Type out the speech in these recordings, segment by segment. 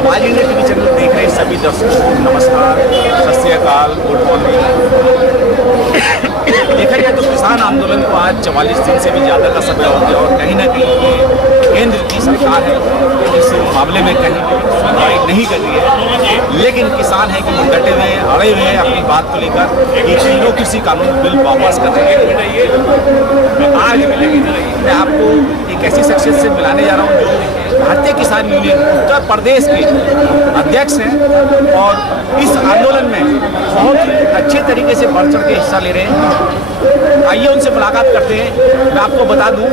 आवाज India TV channel देख रहे सभी दर्शकों को नमस्कार, सत श्री अकाल, गुड मॉर्निंग। देखा जाए तो किसान आंदोलन को आज 44 दिन से भी ज़्यादा का समय हो गया और कहीं ना कहीं केंद्र की सरकार है इस मामले में कहीं सुनवाई नहीं कर रही है, लेकिन किसान है कि वो डटे हुए हैं, अड़े हुए हैं अपनी बात को लेकर कि तीनों कृषि कानून बिल वापस कर देंगे। आज मैं आपको एक ऐसी शख्सियत से मिलाने जा रहा हूँ जो भारतीय किसान यूनियन उत्तर प्रदेश के अध्यक्ष हैं और इस आंदोलन में बहुत अच्छे तरीके से बढ़ चढ़ के हिस्सा ले रहे हैं। आइए उनसे मुलाकात करते हैं। मैं आपको बता दूं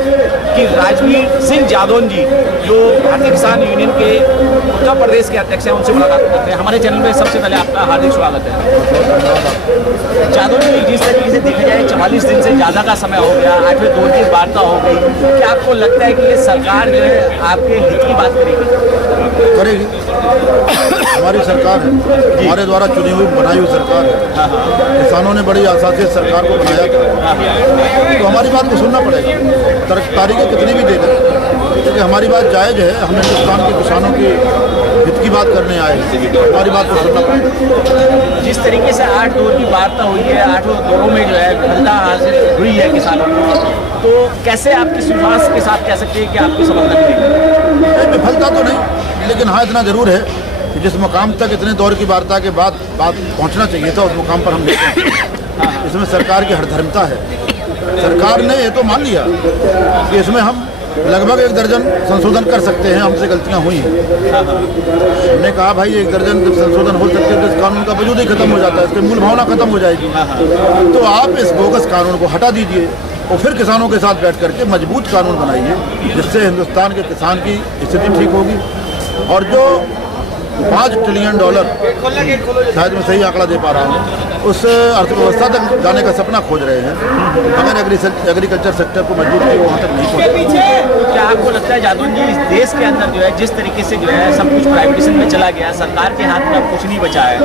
कि राजवीर सिंह जादौन जी जो भारतीय किसान यूनियन के उत्तर प्रदेश के अध्यक्ष हैं, उनसे मुलाकात करते हैं। हमारे चैनल में सबसे पहले आपका हार्दिक स्वागत है। जादौन जी, जिस तरीके से देखा जाए 44 दिन से ज़्यादा का समय हो गया, 8वें दौर की वार्ता हो गई, क्या आपको लगता है कि ये सरकार जो है आपके हित की बात करेगी? हमारी सरकार है, हमारे द्वारा चुनी हुई बनाई हुई सरकार है। किसानों ने बड़ी आशा से सरकार को बनाया था, तो हमारी बात को सुनना पड़ेगा। तारीखें कितनी भी दे दें, क्योंकि हमारी बात जायज़ है। हम हिंदुस्तान के किसानों की हित की बात करने आए हैं, हमारी बात को सुनना पड़ेगा। जिस तरीके से 8 दौर की वार्ता हुई है, 8 दौरों में जो है विफलता हासिल हुई है किसानों को, तो कैसे आप किस विश्वास के साथ कह सकते हैं कि आपकी समर्थन मिलेगी? विफलता तो नहीं, लेकिन हाँ इतना जरूर है कि जिस मुकाम तक इतने दौर की वार्ता के बाद बात पहुंचना चाहिए था, उस मुकाम पर हम नहीं पहुंचे। इसमें सरकार की हठधर्मिता है। सरकार ने ये तो मान लिया कि इसमें हम लगभग 1 दर्जन संशोधन कर सकते हैं, हमसे गलतियां हुई हैं। हमने कहा भाई 1 दर्जन संशोधन हो सकते हैं तो इस कानून का वजूद ही खत्म हो जाता है, इसकी मूल भावना खत्म हो जाएगी। तो आप इस बोगस कानून को हटा दीजिए और फिर किसानों के साथ बैठ करके मजबूत कानून बनाइए, जिससे हिंदुस्तान के किसान की स्थिति ठीक होगी। और जो $5 ट्रिलियन, शायद मैं सही आंकड़ा दे पा रहा हूँ, उस अर्थव्यवस्था तक जाने का सपना खोज रहे हैं। अगर एग्रीकल्चर सेक्टर को मजबूत किए वहाँ तक नहीं पहुँचे। क्या आपको लगता है जादौन जी, इस देश के अंदर जो है जिस तरीके से जो है सब कुछ प्राइवेटाइजेशन में चला गया, सरकार के हाथ में अब कुछ नहीं बचा है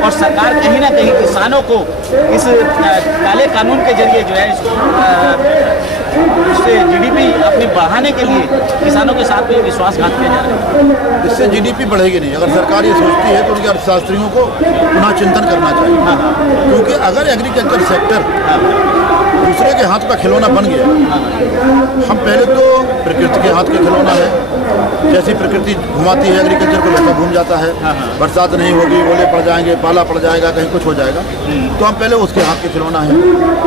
और सरकार कहीं ना कहीं किसानों को इस काले कानून के जरिए जो है इससे GDP अपनी बढ़ाने के लिए किसानों के साथ में विश्वासघात किया जा रहा है? इससे GDP बढ़ेगी नहीं। अगर सरकार ये सोचती है तो उनके अर्थशास्त्रियों को पुनः चिंतन करना चाहिए, क्योंकि अगर एग्रीकल्चर सेक्टर दूसरे के हाथ का खिलौना बन गया, हम पहले तो प्रकृति के हाथ का खिलौना है, जैसी प्रकृति घुमाती है एग्रीकल्चर को वैसा घूम जाता है। बरसात नहीं होगी, ओले पड़ जाएंगे, पाला पड़ जाएगा, कहीं कुछ हो जाएगा, तो हम पहले उसके हाथ के खिलौना है,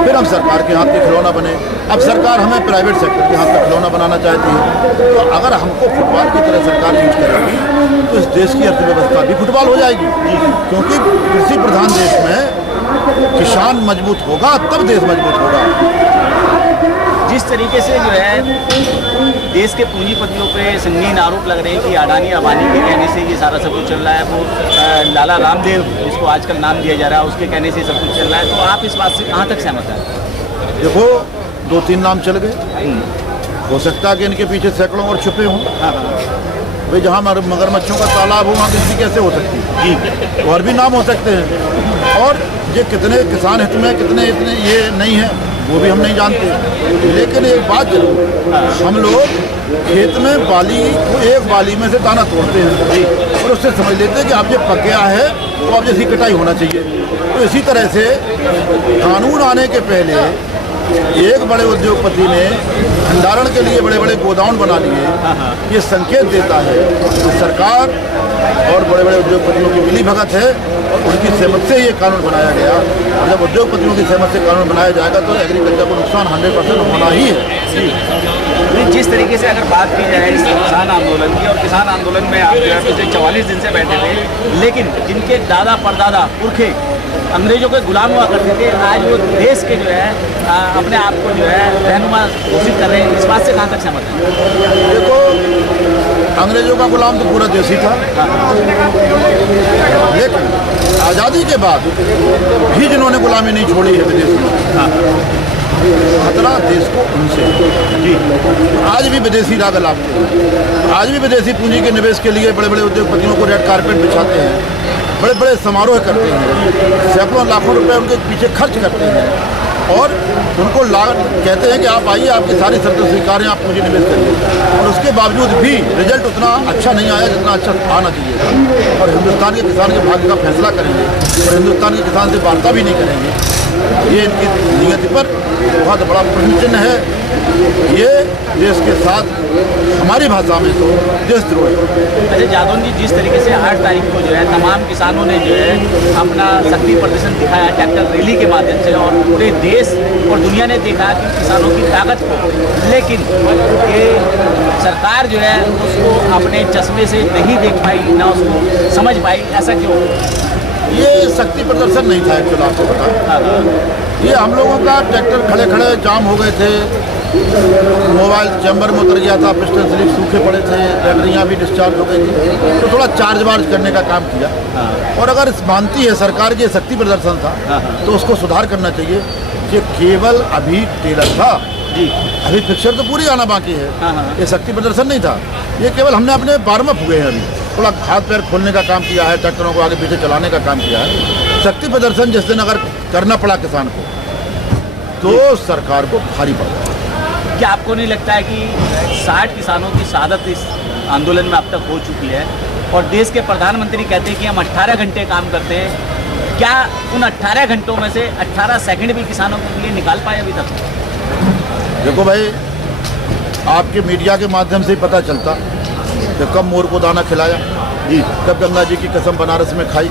फिर हम सरकार के हाथ के खिलौना बने। अब सरकार हमें प्राइवेट सेक्टर के हाथ का खिलौना बनाना चाहती है, तो अगर हमको फुटबॉल की तरह सरकार यूज करेगी तो इस देश की अर्थव्यवस्था भी फुटबॉल हो जाएगी, क्योंकि कृषि प्रधान देश में किसान मजबूत होगा तब देश मजबूत होगा। जिस तरीके से जो है देश के पूंजीपतियों पे संगीन आरोप लग रहे हैं कि अडानी अंबानी के कहने से ये सारा सब कुछ चल रहा है, वो लाला रामदेव जिसको आजकल नाम दिया जा रहा है उसके कहने से सब कुछ चल रहा है, तो आप इस बात से कहाँ तक सहमत हैं? देखो 2-3 नाम चल गए, हो सकता है कि इनके पीछे सैकड़ों और छुपे हों। भाई जहाँ मगरमच्छों का तालाब हो वहाँ गिनती कैसे हो सकती है? और भी नाम हो सकते हैं, और ये कितने किसान हित में कितने इतने ये नहीं है वो भी हम नहीं जानते। लेकिन एक बात जरूर, हम लोग खेत में बाली को एक बाली में से दाना तोड़ते हैं और उससे समझ लेते हैं कि अब ये पक गया है तो अब इसकी कटाई होना चाहिए। तो इसी तरह से कानून आने के पहले एक बड़े उद्योगपति ने भंडारण के लिए बड़े बड़े गोदाम बना लिए, ये संकेत देता है कि सरकार और बड़े बड़े उद्योगपतियों की मिली भगत है और उनकी सहमत से ये कानून बनाया गया। और जब उद्योगपतियों की सहमत से कानून बनाया जाएगा तो एग्रीकल्चर को नुकसान 100% होना ही है। जिस तरीके से अगर बात की जाए इस किसान आंदोलन की, और किसान आंदोलन में आप जो है पिछले 44 दिन से बैठे थे, लेकिन जिनके दादा परदादा पुरखे अंग्रेजों के गुलाम हुआ करते थे, आज वो देश के जो है अपने आप को जो है रहनुमा घोषित कर रहे हैं, इस बात से कहाँ तक सहमत है? देखो, अंग्रेजों का गुलाम तो पूरा देश ही था, लेकिन आज़ादी के बाद भी जिन्होंने गुलामी नहीं छोड़ी है विदेश में, खतरा देश को उनसे जी। आज भी विदेशी राग लाते हैं, आज भी विदेशी पूंजी के निवेश के लिए बड़े बड़े उद्योगपतियों को रेड कारपेट बिछाते हैं, बड़े बड़े समारोह करते हैं, सैकड़ों लाखों रुपए उनके पीछे खर्च करते हैं और उनको कहते हैं कि आप आइए, आपकी सारी शर्तें स्वीकार हैं, आप मुझे निवेश करिए, और उसके बावजूद भी रिजल्ट उतना अच्छा नहीं आया जितना अच्छा आना चाहिए था। और हिंदुस्तान के किसान के भाग्य का फैसला करेंगे और हिंदुस्तान के किसान से वार्ता भी नहीं करेंगे, ये इनकी नीयत पर बहुत बड़ा प्रश्न चिन्ह है। ये देश के साथ हमारी भाषा में तो देशद्रोह है। अच्छा जादौन जी, जिस तरीके से 8 तारीख को जो है तमाम किसानों ने जो है अपना शक्ति प्रदर्शन दिखाया ट्रैक्टर रैली के माध्यम से, और पूरे देश और दुनिया ने देखा कि किसानों की ताकत को, लेकिन ये सरकार जो है उसको अपने चश्मे से नहीं देख पाई, ना उसको समझ पाई, ऐसा क्यों? ये शक्ति प्रदर्शन नहीं था एक्चुअली, आपको बता, ये हम लोगों का ट्रैक्टर खड़े खड़े जाम हो गए थे, मोबाइल चैम्बर में उतर गया था, पिस्टन स्लिप सूखे पड़े थे, बैटरियाँ भी डिस्चार्ज हो गई थी, तो थोड़ा चार्ज वार्ज करने का काम किया। और अगर मानती है सरकार के शक्ति प्रदर्शन था तो उसको सुधार करना चाहिए कि केवल अभी टेलर था जी, अभी पिक्चर तो पूरी आना बाकी है। ये शक्ति प्रदर्शन नहीं था, ये केवल हमने अपने वार्म अप हुए हैं, अभी थोड़ा हाथ पैर खोलने का काम किया है, ट्रैक्टरों को आगे पीछे चलाने का काम किया है। शक्ति प्रदर्शन जिस दिन अगर करना पड़ा किसान को तो सरकार को भारी पड़ा। क्या आपको नहीं लगता है कि 60 किसानों की शहादत इस आंदोलन में अब तक हो चुकी है, और देश के प्रधानमंत्री कहते हैं कि हम 18 घंटे काम करते हैं, क्या उन 18 घंटों में से 18 सेकंड भी किसानों के लिए निकाल पाए अभी तक? देखो भाई, आपके मीडिया के माध्यम से ही पता चलता कि कब मोर को दाना खिलाया जी, कब गंगा जी की कसम बनारस में खाई,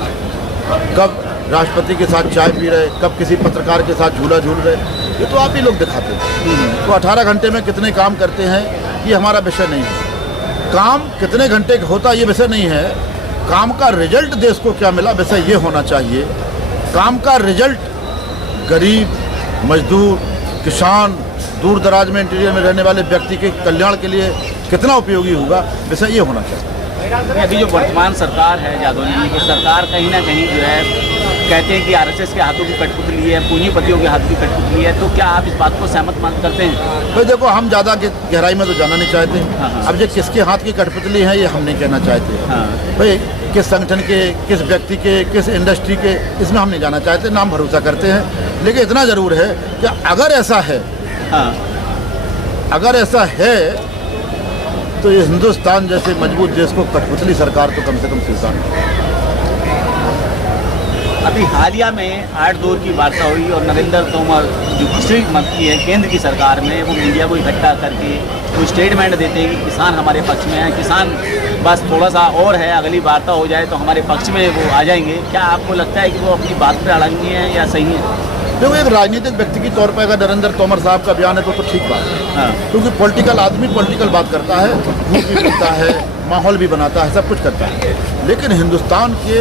कब राष्ट्रपति के साथ चाय पी रहे, कब किसी पत्रकार के साथ झूला झूल रहे, ये तो आप ही लोग दिखाते हैं। तो 18 घंटे में कितने काम करते हैं ये हमारा विषय नहीं है, काम कितने घंटे का होता ये विषय नहीं है, काम का रिजल्ट देश को क्या मिला विषय ये होना चाहिए। काम का रिजल्ट गरीब, मजदूर, किसान, दूर दराज में इंटीरियर में रहने वाले व्यक्ति के कल्याण के लिए कितना उपयोगी होगा विषय ये होना चाहिए। अभी जो वर्तमान सरकार है जादौन जी की सरकार कहीं ना कहीं जो है कहते हैं कि आरएसएस के हाथों की कठपुतली है, पूंजीपतियों के हाथों की कठपुतली है, तो क्या आप इस बात को सहमत करते हैं? भाई देखो, हम ज़्यादा गहराई में तो जाना नहीं चाहते। अब ये किसके हाथ की कठपुतली है ये हम नहीं कहना चाहते। भाई किस संगठन के, किस व्यक्ति के, किस इंडस्ट्री के, इसमें हम नहीं जाना चाहते, नाम भरोसा करते हैं। लेकिन इतना ज़रूर है कि अगर ऐसा है, अगर ऐसा है तो ये हिंदुस्तान जैसे मजबूत देश को कठपुतली सरकार तो कम से कम स्वीकार नहीं। अभी हालिया में 8 दौर की वार्ता हुई और नरेंद्र तोमर जो कृषि मंत्री है केंद्र की सरकार में, वो मीडिया को इकट्ठा करके वो स्टेटमेंट देते हैं कि किसान हमारे पक्ष में है, किसान बस थोड़ा सा और है, अगली वार्ता हो जाए तो हमारे पक्ष में वो आ जाएंगे। क्या आपको लगता है कि वो अपनी बात पर अड़ंगे हैं या सही है? देखो, एक राजनीतिक व्यक्ति की तौर पर अगर नरेंद्र तोमर साहब का बयान है तो ठीक बात है, क्योंकि पॉलिटिकल आदमी पॉलिटिकल बात करता है, मुंह भी करता है, माहौल भी बनाता है, सब कुछ करता है। लेकिन हिंदुस्तान के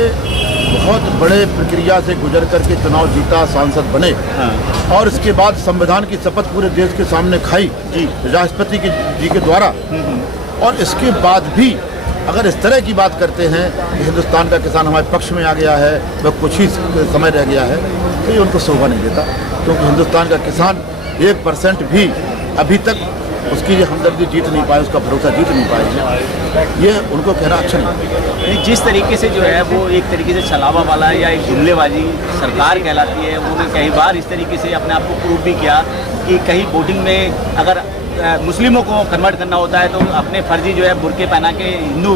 बहुत बड़े प्रक्रिया से गुजर करके चुनाव जीता, सांसद बने, और इसके बाद संविधान की शपथ पूरे देश के सामने खाई जी राष्ट्रपति जी के द्वारा, और इसके बाद भी अगर इस तरह की बात करते हैं कि हिंदुस्तान का किसान हमारे पक्ष में आ गया है, वह कुछ ही समय रह गया है, तो ये उनको शोभा नहीं देता। क्योंकि हिंदुस्तान का किसान 1% भी अभी तक उसकी ये हमदर्दी जीत नहीं पाए, उसका भरोसा जीत नहीं पाए, ये उनको कहना अच्छा नहीं। जिस तरीके से जो है वो एक तरीके से छलावा वाला या एक जुमलेबाजी सरकार कहलाती है, उन्होंने कई बार इस तरीके से अपने आप को प्रूव भी किया कि कहीं वोटिंग में अगर मुस्लिमों को कन्वर्ट करना होता है तो अपने फर्जी जो है बुर्के पहना के हिंदू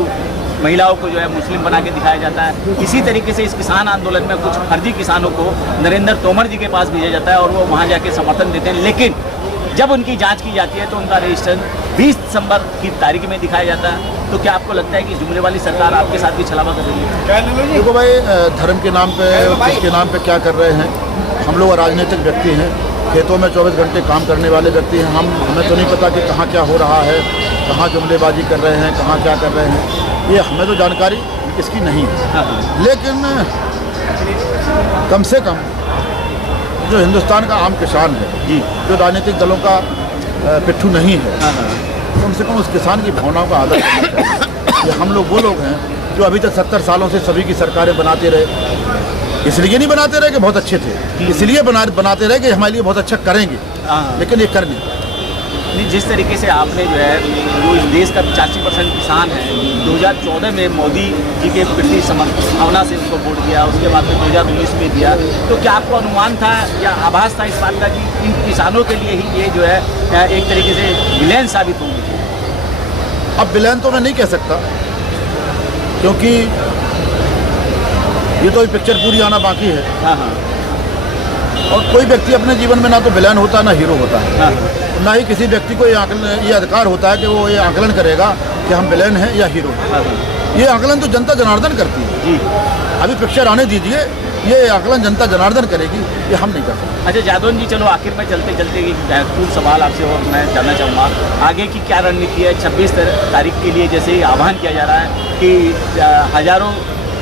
महिलाओं को जो है मुस्लिम बना के दिखाया जाता है। इसी तरीके से इस किसान आंदोलन में कुछ फर्जी किसानों को नरेंद्र तोमर जी के पास भेजा जाता है और वो वहाँ जाके समर्थन देते हैं, लेकिन जब उनकी जांच की जाती है तो उनका रजिस्ट्रेशन 20 दिसंबर की तारीख में दिखाया जाता है। तो क्या आपको लगता है कि जुमले वाली सरकार आपके साथ भी छलावा कर रही है? देखो भाई, धर्म के नाम पे, किसके नाम पे क्या कर रहे हैं, हम लोग राजनीतिक व्यक्ति हैं, खेतों में 24 घंटे काम करने वाले व्यक्ति हैं, हमें तो नहीं पता कि कहाँ क्या हो रहा है, कहाँ जुमलेबाजी कर रहे हैं, कहाँ क्या कर रहे हैं, ये हमें तो जानकारी इसकी नहीं है। लेकिन कम से कम जो हिंदुस्तान का आम किसान है जी, जो राजनीतिक दलों का पिट्ठू नहीं है, कम से कम उस किसान की भावनाओं का आदर करना चाहिए। ये हम लोग वो लोग हैं जो अभी तक 70 सालों से सभी की सरकारें बनाते रहे, इसलिए नहीं बनाते रहे कि बहुत अच्छे थे, इसलिए बनाते रहे कि हमारे लिए बहुत अच्छा करेंगे, लेकिन ये कर नहीं। नहीं, जिस तरीके से आपने जो है जो इस देश का 85% किसान है, 2014 में मोदी जी के प्रति भावना से उनको वोट दिया, उसके बाद में 2019 में दिया, तो क्या आपको अनुमान था या आभास था इस बात का कि इन किसानों के लिए ही ये जो है एक तरीके से विलेन साबित होंगे? अब विलेन तो मैं नहीं कह सकता, क्योंकि ये तो अभी पिक्चर पूरी आना बाकी है। हाँ हाँ और कोई व्यक्ति अपने जीवन में ना तो विलेन होता है ना हीरो होता है। हाँ ना ही किसी व्यक्ति को ये अधिकार होता है कि वो ये आकलन करेगा कि हम विलेन हैं या हीरो हैं। हाँ ये आकलन तो जनता जनार्दन करती है जी। अभी पिक्चर आने दीजिए, ये आकलन जनता जनार्दन करेगी, ये हम नहीं कर सकते। अच्छा जादौन जी, चलो आखिर में चलते चलते एक महत्वपूर्ण सवाल आपसे और मैं जानना चाहूँगा, आगे की क्या रणनीति है 26 तारीख के लिए? जैसे ही आह्वान किया जा रहा है कि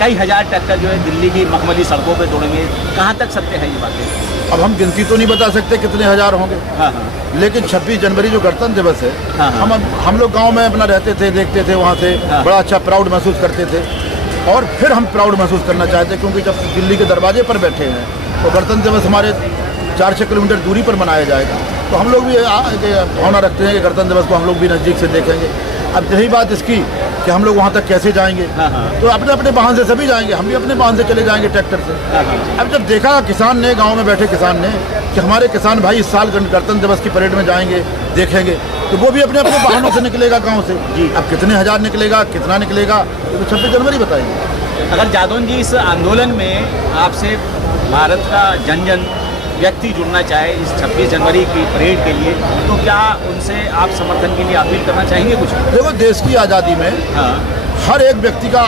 कई हजार ट्रैक्टर जो है दिल्ली की मखमली सड़कों पे दौड़ेंगे, कहाँ तक सत्य है ये बातें? अब हम गिनती तो नहीं बता सकते कितने हजार होंगे। हाँ हाँ लेकिन 26 जनवरी जो गणतंत्र दिवस है, हाँ, हाँ। हम लोग गांव में अपना रहते थे, देखते थे, वहाँ से हाँ। बड़ा अच्छा प्राउड महसूस करते थे। और फिर हम प्राउड महसूस करना चाहते हैं, क्योंकि जब दिल्ली के दरवाजे पर बैठे हैं तो गणतंत्र दिवस हमारे 400 किलोमीटर दूरी पर मनाया जाएगा, तो हम लोग भी भावना रखते हैं कि गणतंत्र दिवस को हम लोग भी नज़दीक से देखेंगे। अब यही बात इसकी कि हम लोग वहाँ तक कैसे जाएंगे, हाँ, हाँ। तो अपने अपने वाहन से सभी जाएंगे, हम भी अपने वाहन से चले जाएंगे ट्रैक्टर से। हाँ, हाँ। अब जब देखा किसान ने, गांव में बैठे किसान ने, कि हमारे किसान भाई इस साल गणतंत्र दिवस की परेड में जाएंगे, देखेंगे, तो वो भी अपने अपने वाहनों से निकलेगा गांव से। जी। अब कितने हजार निकलेगा, कितना निकलेगा, तो 26 जनवरी बताएंगे। अगर जादौन जी इस आंदोलन में आपसे भारत का जन जन व्यक्ति जुड़ना चाहे इस 26 जनवरी की परेड के लिए, तो क्या उनसे आप समर्थन के लिए अपील करना चाहेंगे कुछ? देखो, देश की आज़ादी में हाँ हर एक व्यक्ति का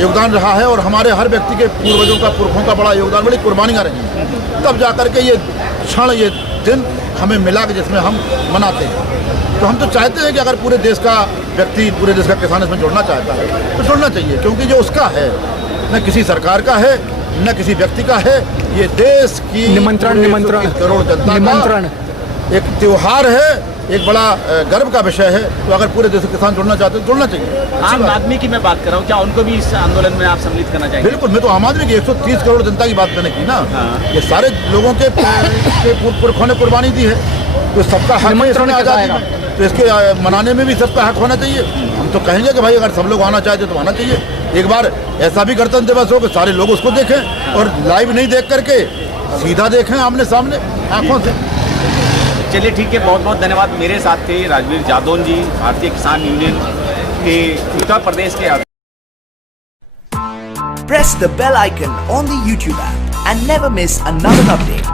योगदान रहा है, और हमारे हर व्यक्ति के पूर्वजों का, पुरखों का बड़ा योगदान, बड़ी कुर्बानियाँ रही हैं, तब जा कर के ये क्षण, ये दिन हमें मिला कि जिसमें हम मनाते हैं। तो हम तो चाहते हैं कि अगर पूरे देश का व्यक्ति, पूरे देश का किसान इसमें जुड़ना चाहता है तो जुड़ना चाहिए, क्योंकि जो उसका है, न किसी सरकार का है, न किसी व्यक्ति का है, ये देश की निमंत्रण करोड़ जनता का एक त्योहार है, एक बड़ा गर्व का विषय है। तो अगर पूरे देश के किसान जुड़ना चाहते हैं, जुड़ना चाहिए। आम आदमी की मैं बात कर रहा हूँ, क्या उनको भी इस आंदोलन में आप सम्मिलित करना चाहेंगे? बिल्कुल, मैं तो आम आदमी की 130 करोड़ जनता की बात मैंने की ना। हाँ। ये सारे लोगों के पुरखों ने कुर्बानी दी है, तो सबका हक है इसमें आज़ादी में, तो इसके मनाने में भी सबका हक होना चाहिए। हम तो कहेंगे कि भाई अगर सब लोग आना चाहते तो आना चाहिए। एक बार ऐसा भी गणतंत्र दिवस हो कि सारे लोग उसको देखें, और लाइव नहीं देख करके सीधा देखें आमने सामने आंखों से। चलिए ठीक है, बहुत बहुत धन्यवाद। मेरे साथ थे राजवीर जादौन जी, भारतीय किसान यूनियन के उत्तर प्रदेश के। Press the bell icon on the YouTube app and never miss another update.